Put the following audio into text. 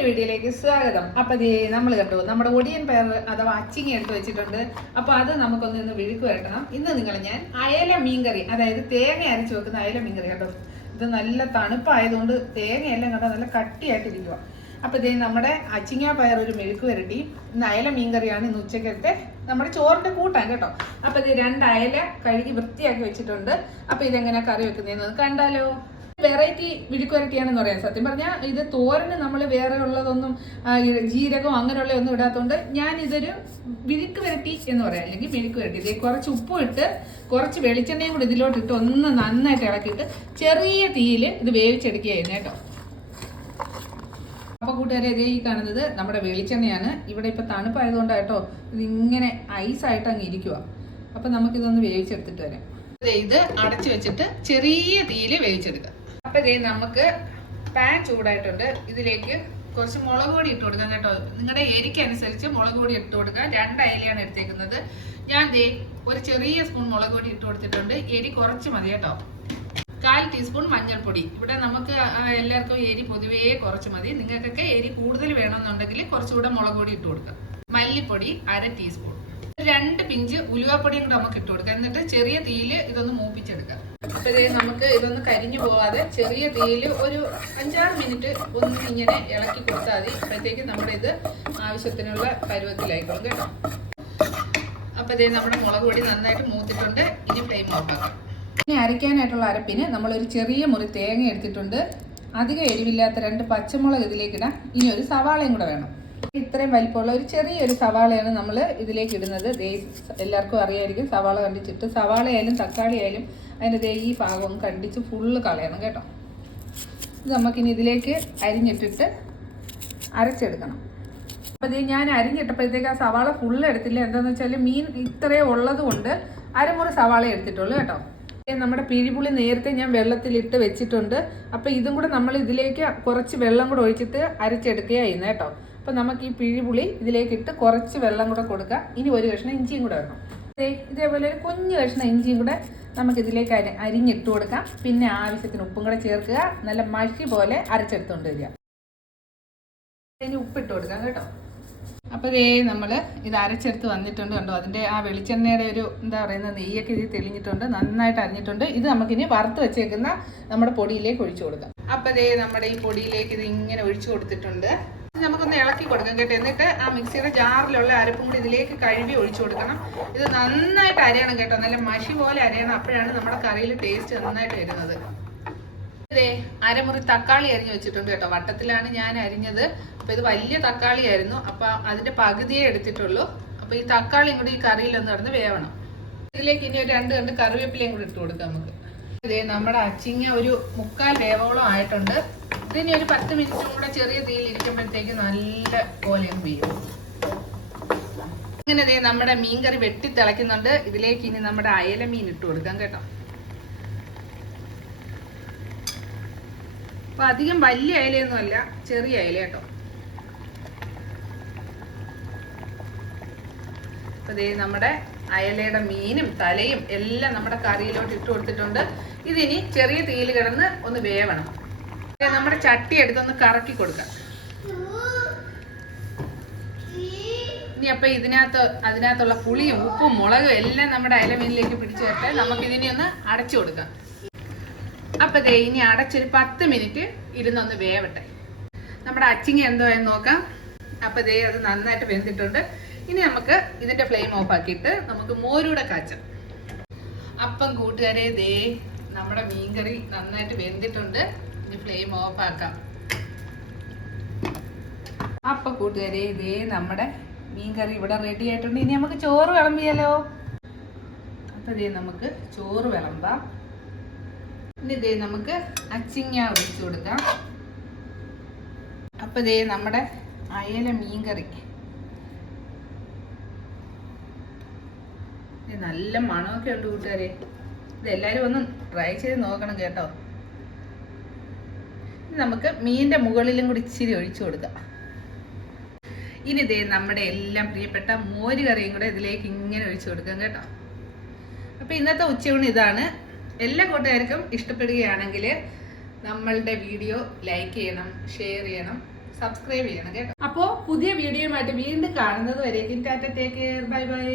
പുതിയൊരു വീഡിയോയിലേക്ക് സ്വാഗതം. അപ്പൊ നമ്മൾ കണ്ടു നമ്മുടെ ഒടിയൻ പയർ അഥവാ അച്ചിങ്ങ എടുത്ത് വെച്ചിട്ടുണ്ട്. അപ്പൊ അത് നമുക്കൊന്ന് വിഴുക്ക് വരട്ടണം. ഇന്ന് നിങ്ങൾ ഞാൻ അയല മീൻകറി, അതായത് തേങ്ങ അരച്ച് വെക്കുന്ന അയല മീൻകറി കണ്ടോ. ഇത് നല്ല തണുപ്പായതുകൊണ്ട് തേങ്ങയെല്ലാം കണ്ടോ നല്ല കട്ടിയായിട്ടിരിക്കുക. അപ്പൊ നമ്മുടെ അച്ചിങ്ങ പയർ ഒരു മെഴുക്ക് വരട്ടി. ഇന്ന് അയല മീൻകറിയാണ് ഇന്ന് ഉച്ചക്കത്തെ നമ്മുടെ ചോറിന്റെ കൂട്ടാൻ കേട്ടോ. അപ്പൊ രണ്ട് അയല കഴുകി വൃത്തിയാക്കി വെച്ചിട്ടുണ്ട്. അപ്പൊ ഇതെങ്ങനെ കറി വെക്കുന്നതെന്ന് കണ്ടാലോ. വെറൈറ്റി വിഴുക്ക് വരട്ടിയാണെന്ന് പറയാം. സത്യം പറഞ്ഞാൽ ഇത് തോരന് നമ്മൾ വേറെ ഉള്ളതൊന്നും ജീരകം അങ്ങനെയുള്ള ഒന്നും ഇടാത്തതുകൊണ്ട് ഞാൻ ഇതൊരു വിഴുക്ക് വരട്ടി എന്ന് പറയാം, അല്ലെങ്കിൽ മെഴുക്ക് വരട്ടി. ഇത് കുറച്ച് ഉപ്പും ഇട്ട് കുറച്ച് വെളിച്ചെണ്ണയും കൂടി ഇതിലോട്ടിട്ട് ഒന്ന് നന്നായിട്ട് ഇളക്കിയിട്ട് ചെറിയ തീയിൽ ഇത് വേവിച്ചെടുക്കുകയായിരുന്നു കേട്ടോ. അപ്പൊ കൂട്ടുകാരെ, ഈ കാണുന്നത് നമ്മുടെ വെളിച്ചെണ്ണയാണ്. ഇവിടെ ഇപ്പൊ തണുപ്പായതുകൊണ്ട് കേട്ടോ ഇതിങ്ങനെ ഐസായിട്ട് അങ്ങ് ഇരിക്കുക. അപ്പൊ നമുക്കിതൊന്ന് വേവിച്ചെടുത്തിട്ട് വരാം. ഇത് അടച്ചു വെച്ചിട്ട് ചെറിയ തീയിൽ വേവിച്ചെടുക്കാം. അപ്പൊ നമുക്ക് പാൻ ചൂടായിട്ടുണ്ട്. ഇതിലേക്ക് കുറച്ച് മുളക് പൊടി ഇട്ട് കൊടുക്കാം കേട്ടോ. നിങ്ങളുടെ എരിക്ക് അനുസരിച്ച് മുളക് പൊടി ഇട്ട് കൊടുക്കാം. 2 അയലയാണ് എടുത്തേക്കുന്നത്. ഞാൻ ഒരു ചെറിയ സ്പൂൺ മുളക് പൊടി ഇട്ട് കൊടുത്തിട്ടുണ്ട്. എരി കുറച്ച് മതി കേട്ടോ. 1/4 ടീസ്പൂൺ മഞ്ഞൾപ്പൊടി. ഇവിടെ നമുക്ക് എല്ലാവർക്കും എരി പൊതുവേ കുറച്ച് മതി. നിങ്ങൾക്കൊക്കെ എരി കൂടുതൽ വേണമെന്നുണ്ടെങ്കിൽ കുറച്ചുകൂടെ മുളക് പൊടി ഇട്ട് കൊടുക്കാം. മല്ലിപ്പൊടി 1/2 ടീസ്പൂൺ. 2 പിഞ്ച് ഉലുവാപ്പൊടിയും കൂടെ നമുക്ക് ഇട്ട് കൊടുക്കാം. എന്നിട്ട് ചെറിയ തീയിൽ ഇതൊന്ന് മൂപ്പിച്ചെടുക്കാം. അപ്പൊ നമുക്ക് ഇതൊന്ന് കരിഞ്ഞു പോവാതെ ചെറിയ തീയിൽ ഒരു 5-6 മിനിറ്റ് ഒന്ന് ഇങ്ങനെ ഇളക്കി കൊടുത്താൽ മതി. അപ്പോഴത്തേക്ക് നമ്മുടെ ഇത് ആവശ്യത്തിനുള്ള പരുവത്തിലായിക്കോളും കേട്ടോ. അപ്പൊ നമ്മുടെ മുളക് പൊടി നന്നായിട്ട് മൂത്തിട്ടുണ്ട്. ഇനി ഫ്ലെയിം ഓഫാക്കാം. ഇനി അരയ്ക്കാനായിട്ടുള്ള അരപ്പിന് നമ്മളൊരു ചെറിയ മുറി തേങ്ങ എടുത്തിട്ടുണ്ട്. അധികം എരിവില്ലാത്ത 2 പച്ചമുളക് ഇതിലേക്കിടാം. ഇനി ഒരു സവാളയും കൂടെ വേണം. ഇത്രയും വലിപ്പമുള്ള ഒരു ചെറിയൊരു സവാളയാണ് നമ്മൾ ഇതിലേക്ക് ഇടുന്നത്. എല്ലാവർക്കും അറിയായിരിക്കും, സവാള കണ്ടിച്ചിട്ട് സവാളയായാലും തക്കാളി ആയാലും അതിൻ്റെ ഈ ഭാഗം കണ്ടിച്ച് ഫുള്ള് കളയണം കേട്ടോ. ഇത് നമുക്കിനി ഇതിലേക്ക് അരിഞ്ഞിട്ടിട്ട് അരച്ചെടുക്കണം. അപ്പോൾ ഞാൻ അരിഞ്ഞിട്ടപ്പോഴത്തേക്ക് ആ സവാള ഫുള്ള് എടുത്തില്ല. എന്താണെന്ന് വെച്ചാൽ മീൻ ഇത്രയും ഉള്ളത് കൊണ്ട് അരമുറി സവാള എടുത്തിട്ടുള്ളൂ കേട്ടോ. നമ്മുടെ പിഴിപുളി നേരത്തെ ഞാൻ വെള്ളത്തിലിട്ട് വെച്ചിട്ടുണ്ട്. അപ്പോൾ ഇതും കൂടെ നമ്മൾ ഇതിലേക്ക് കുറച്ച് വെള്ളം കൂടെ ഒഴിച്ചിട്ട് അരച്ചെടുക്കുകയായിരുന്നു കേട്ടോ. അപ്പോൾ നമുക്ക് ഈ പിഴിപുളി ഇതിലേക്ക് ഇട്ട് കുറച്ച് വെള്ളം കൂടെ കൊടുക്കാം. ഇനി ഒരു കഷ്ണം ഇഞ്ചിയും കൂടെ വേണം. ഇതേപോലെ ഒരു കുഞ്ഞു കഷ്ണം ഇഞ്ചിയും കൂടെ നമുക്ക് ഇതിലേക്ക് അരിഞ്ഞിട്ട് കൊടുക്കാം. പിന്നെ ആവശ്യത്തിന് ഉപ്പും കൂടെ ചേർക്കുക. നല്ല മഷി പോലെ അരച്ചെടുത്തുകൊണ്ട് വരിക. ഇനി ഉപ്പിട്ട് കൊടുക്കാം കേട്ടോ. അപ്പോൾ നമ്മൾ ഇത് അരച്ചെടുത്ത് വന്നിട്ടുണ്ട് കണ്ടോ. അതിൻ്റെ ആ വെളിച്ചെണ്ണയുടെ ഒരു എന്താ പറയുന്ന നെയ്യൊക്കെ ഇത് തെളിഞ്ഞിട്ടുണ്ട്, നന്നായിട്ട് അരിഞ്ഞിട്ടുണ്ട്. ഇത് നമുക്കിനി വറുത്ത് വെച്ചേക്കുന്ന നമ്മുടെ പൊടിയിലേക്ക് ഒഴിച്ചു കൊടുക്കാം. അപ്പോൾ നമ്മുടെ ഈ പൊടിയിലേക്ക് ഇത് ഇങ്ങനെ ഒഴിച്ചു കൊടുത്തിട്ടുണ്ട്. നമുക്കൊന്ന് ഇളക്കി കൊടുക്കാം കേട്ടോ. എന്നിട്ട് ആ മിക്സിയുടെ ജാറിലുള്ള അരപ്പും കൂടി ഇതിലേക്ക് കഴുകി ഒഴിച്ചു കൊടുക്കണം. ഇത് നന്നായിട്ട് അരയണം കേട്ടോ, നല്ല മഷി പോലെ അരയണം. അപ്പോഴാണ് നമ്മുടെ കറിയിൽ ടേസ്റ്റ് നന്നായിട്ട് വരുന്നത്. അരമുറി തക്കാളി അരിഞ്ഞു വെച്ചിട്ടുണ്ട് കേട്ടോ. വട്ടത്തിലാണ് ഞാൻ അരിഞ്ഞത്. അപ്പൊ ഇത് വലിയ തക്കാളി ആയിരുന്നു. അപ്പൊ അതിന്റെ പകുതിയേ എടുത്തിട്ടുള്ളൂ. അപ്പൊ ഈ തക്കാളിയും കൂടി ഈ കറിയിലൊന്ന് കിടന്ന് വേവണം. ഇതിലേക്ക് ഇനി ഒരു 2 കണ്ട് കറിവേപ്പിലയും കൂടി ഇട്ട് കൊടുക്കാം നമുക്ക്. നമ്മുടെ അച്ചിങ്ങ ഒരു 3/4 വേവോളം ആയിട്ടുണ്ട്. ഇതിനി ഒരു 10 മിനിറ്റും കൂടെ ചെറിയ തീയിൽ ഇരിക്കുമ്പോഴത്തേക്ക് നല്ല പോലെ വീഴും. അങ്ങനെ നമ്മുടെ മീൻകറി വെട്ടി തിളയ്ക്കുന്നുണ്ട്. ഇതിലേക്ക് ഇനി നമ്മുടെ അയല മീൻ ഇട്ട് കൊടുക്കാം കേട്ടോ. അപ്പൊ അധികം വലിയ അയലയൊന്നും അല്ല, ചെറിയ അയല കേട്ടോ. അപ്പൊ നമ്മുടെ അയലയുടെ മീനും തലയും എല്ലാം നമ്മുടെ കറിയിലോട്ട് ഇട്ട് കൊടുത്തിട്ടുണ്ട്. ഇതിനി ചെറിയ തീയിൽ കിടന്ന് ഒന്ന് വേവണം. നമ്മുടെ ചട്ടി എടുത്തൊന്ന് കറക്കി കൊടുക്കാം. ഇനി അപ്പൊ അതിനകത്തുള്ള പുളിയും ഉപ്പും മുളകും എല്ലാം നമ്മുടെ അയല മീനിലേക്ക് പിടിച്ചു വരട്ടെ. നമുക്ക് ഇതിനെ ഒന്ന് അടച്ചു കൊടുക്കാം. അപ്പൊ ഇനി അടച്ചൊരു 10 മിനിറ്റ് ഇരുന്നൊന്ന് വേവട്ടെ. നമ്മുടെ അച്ചിങ്ങ എന്തോ എന്ന് നോക്കാം. അപ്പൊ അത് നന്നായിട്ട് വെന്തിട്ടുണ്ട്. ഇനി നമുക്ക് ഇതിന്റെ ഫ്ലെയിം ഓഫ് ആക്കിയിട്ട് നമുക്ക് മോരൂടെ കാച്ചാം. അപ്പം കൂട്ടുകാരെ, നമ്മുടെ മീൻകറി നന്നായിട്ട് വെന്തിട്ടുണ്ട്. ഇനി ഫ്ലെയിം ഓഫ് ആക്കാം. അപ്പൊ കൂട്ടുകാരെ, നമ്മുടെ മീൻകറി ഇവിടെ റെഡി ആയിട്ടുണ്ട്. ഇനി നമുക്ക് ചോറ് വിളമ്പിയാലോ. അപ്പൊ നമുക്ക് ചോറ് വിളമ്പാം. ഇനി നമുക്ക് അച്ചിങ്ങ ഒഴിച്ചു കൊടുക്കാം. അപ്പൊ നമ്മുടെ അയല മീൻകറി നല്ല മണമൊക്കെ ഉണ്ട് കൂട്ടുകാരെ. ഇതെല്ലാവരും ഒന്ന് ട്രൈ ചെയ്ത് നോക്കണം കേട്ടോ. നമുക്ക് മീനിന്റെ മുകളിലും കൂടി ഇച്ചിരി ഒഴിച്ചു കൊടുക്കാം. ഇനി നമ്മുടെ എല്ലാം പ്രിയപ്പെട്ട മോര് കറിയും കൂടെ ഇതിലേക്ക് ഇങ്ങനെ ഒഴിച്ചു കൊടുക്കാം കേട്ടോ. അപ്പൊ ഇന്നത്തെ ഉച്ചയൂണ് ഇതാണ്. എല്ലാ കൂട്ടുകാർക്കും ഇഷ്ടപ്പെടുകയാണെങ്കിൽ നമ്മളുടെ വീഡിയോ ലൈക്ക് ചെയ്യണം, ഷെയർ ചെയ്യണം, സബ്സ്ക്രൈബ് ചെയ്യണം കേട്ടോ. അപ്പോൾ പുതിയ വീഡിയോയുമായിട്ട് വീണ്ടും കാണുന്നത് വരേക്കും Tata, take care, bye bye.